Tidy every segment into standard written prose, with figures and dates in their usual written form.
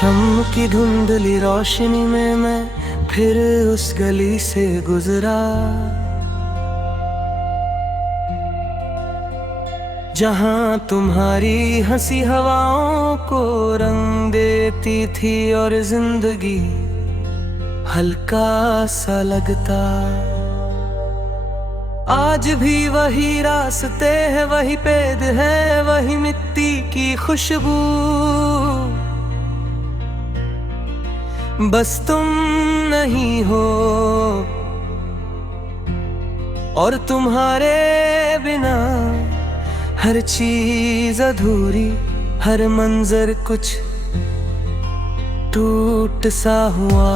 शम्म की धुंधली रोशनी में मैं फिर उस गली से गुजरा जहां तुम्हारी हंसी हवाओं को रंग देती थी और जिंदगी हल्का सा लगता। आज भी वही रास्ते हैं, वही पेड़ है, वही मिट्टी की खुशबू। बस तुम नहीं हो और तुम्हारे बिना हर चीज अधूरी, हर मंजर कुछ टूट सा हुआ।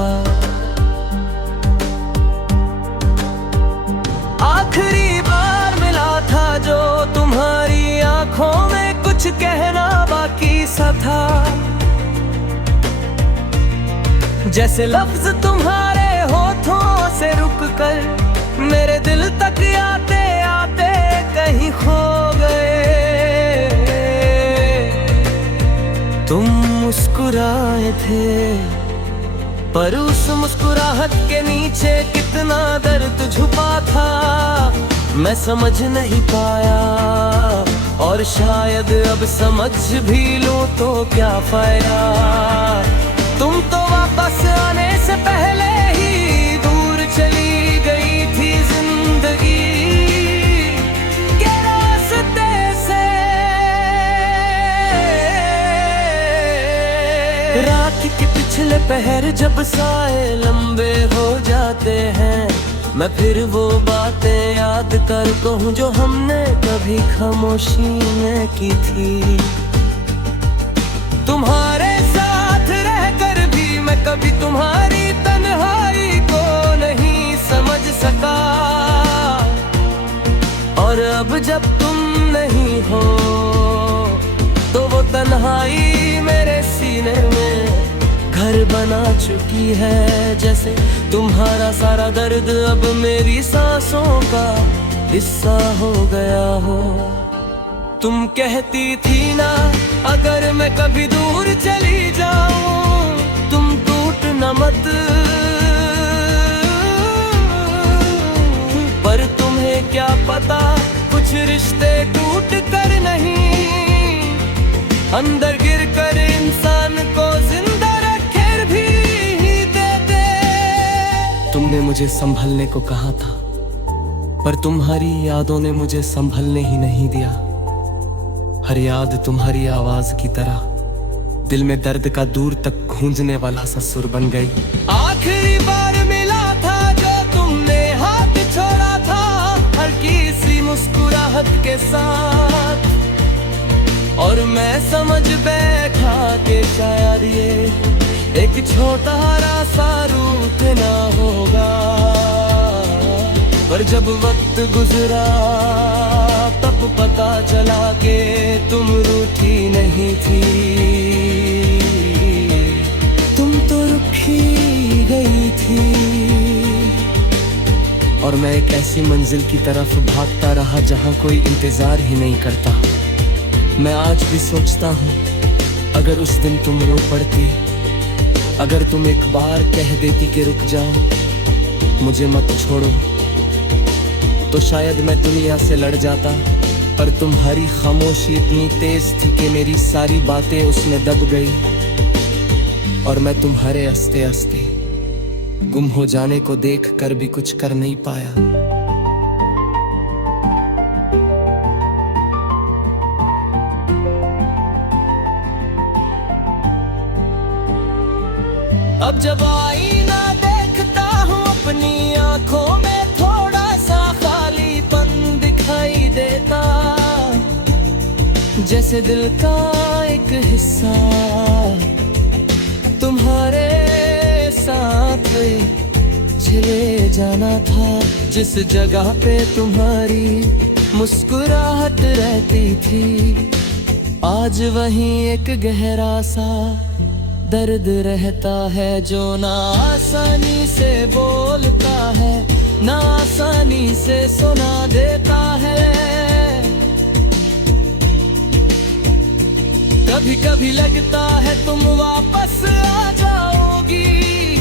आखिरी बार मिला था जो तुम्हारी आंखों में कुछ कहना बाकी सा था, जैसे लफ्ज तुम्हारे होठों से रुककर मेरे दिल तक आते आते कहीं खो गए। तुम मुस्कुराए थे पर उस मुस्कुराहट के नीचे कितना दर्द छुपा था मैं समझ नहीं पाया, और शायद अब समझ भी लूं तो क्या फायदा। तुम तो वापस आने से पहले ही दूर चली गई थी जिंदगी के रास्ते से। रात के पिछले पहर जब साए लंबे हो जाते हैं, मैं फिर वो बातें याद कर कहूँ जो हमने कभी खामोशी में की थी। तुम्हारे साथ रहकर भी मैं कभी तुम्हारी तन्हाई को नहीं समझ सका, और अब जब तुम नहीं हो तो वो तन्हाई मेरे सीने में घर बना चुकी है, जैसे तुम्हारा सारा दर्द अब मेरी सांसों का हिस्सा हो गया हो। तुम कहती थी ना अगर मैं कभी दूर चली जाऊं तुम टूटना मत, पर तुम्हें क्या पता कुछ रिश्ते टूट कर नहीं अंदर गिर कर इंसान को जिंदा रखे भी देते। तुमने मुझे संभलने को कहा था पर तुम्हारी यादों ने मुझे संभलने ही नहीं दिया। हर याद तुम्हारी आवाज की तरह दिल में दर्द का दूर तक गूंजने वाला सा सुर बन गई। आखिरी बार मिला था जो तुमने हाथ छोड़ा था हल्की सी मुस्कुराहट के साथ, और मैं समझ बैठा कि शायद ये एक छोटा सा रूठना होगा, पर जब वक्त गुजरा तब पता चला कि तुम रूठी नहीं थी, तुम तो रुकी गई थी। और मैं एक ऐसी मंजिल की तरफ भागता रहा जहां कोई इंतजार ही नहीं करता। मैं आज भी सोचता हूँ अगर उस दिन तुम रो पड़ती, अगर तुम एक बार कह देती कि रुक जाओ मुझे मत छोड़ो, तो शायद मैं दुनिया से लड़ जाता। पर तुम्हारी खामोशी इतनी तेज थी कि मेरी सारी बातें उसमें दब गई, और मैं तुम्हारे हंसते हंसते गुम हो जाने को देख कर भी कुछ कर नहीं पाया। अब जब आईना देखता हूँ अपनी आंखों में थोड़ा सा खालीपन दिखाई देता, जैसे दिल का एक हिस्सा तुम्हारे साथ चले जाना था। जिस जगह पे तुम्हारी मुस्कुराहट रहती थी आज वहीं एक गहरा सा दर्द रहता है जो ना आसानी से बोलता है ना आसानी से सुना देता है। कभी कभी लगता है तुम वापस आ जाओगी,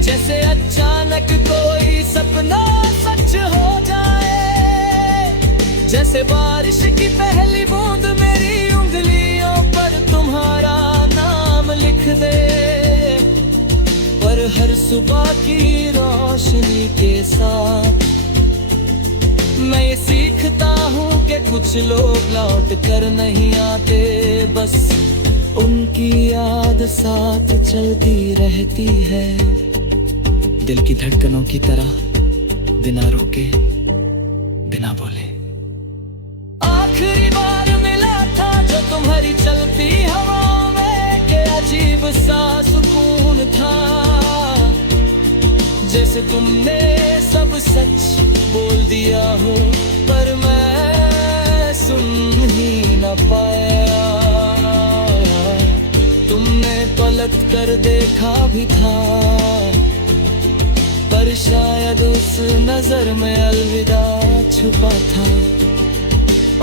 जैसे अचानक कोई सपना सच हो जाए। जैसे बारिश की पहली बूंद मेरी उंगलियों पर तुम्हारा नाम लिख दे। पर हर सुबह की रोशनी के साथ मैं ये सीखता हूँ कि कुछ लोग लौट कर नहीं आते, बस उनकी याद साथ चलती रहती है, दिल की धड़कनों की तरह, बिना रुके बिना बोले। आखिरी बार मिला था जो तुम्हारी चलती हवा में, के अजीब सा सुकून था, जैसे तुमने सब सच बोल दिया हो पर मैं सुन ही न पाया। तुमने पलट कर देखा भी था, पर शायद उस नजर में अलविदा छुपा था,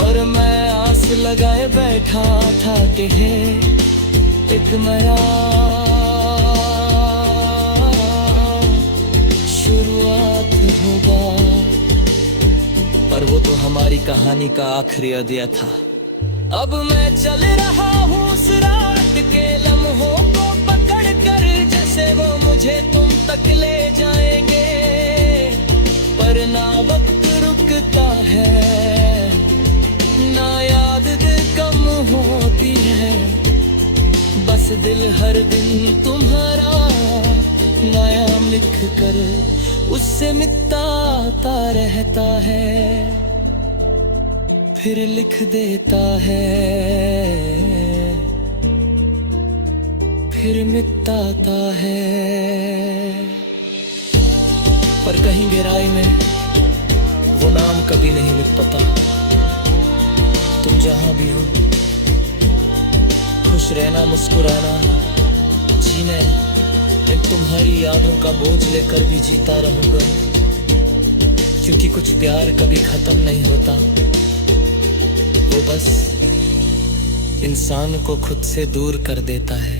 और मैं आस लगाए बैठा था कि है एक नया शुरुआत होगा। पर वो तो हमारी कहानी का आखिरी अध्याय था। अब मैं चल रहा हूँ उस रात के लम्हों को पकड़ कर, जैसे वो मुझे तुम तक ले जाएंगे। पर ना वक्त रुकता है, ना याद कम होती है, बस दिल हर दिन तुम्हारा नाम लिख कर उससे मिटाता रहता है, फिर लिख देता है, फिर मिटाता है। पर कहीं गहराई में वो नाम कभी नहीं मिट पाता। तुम जहां भी हो, खुश रहना, मुस्कुराना, जीना। मैं तुम्हारी यादों का बोझ लेकर भी जीता रहूंगा, क्योंकि कुछ प्यार कभी खत्म नहीं होता, वो बस इंसान को खुद से दूर कर देता है।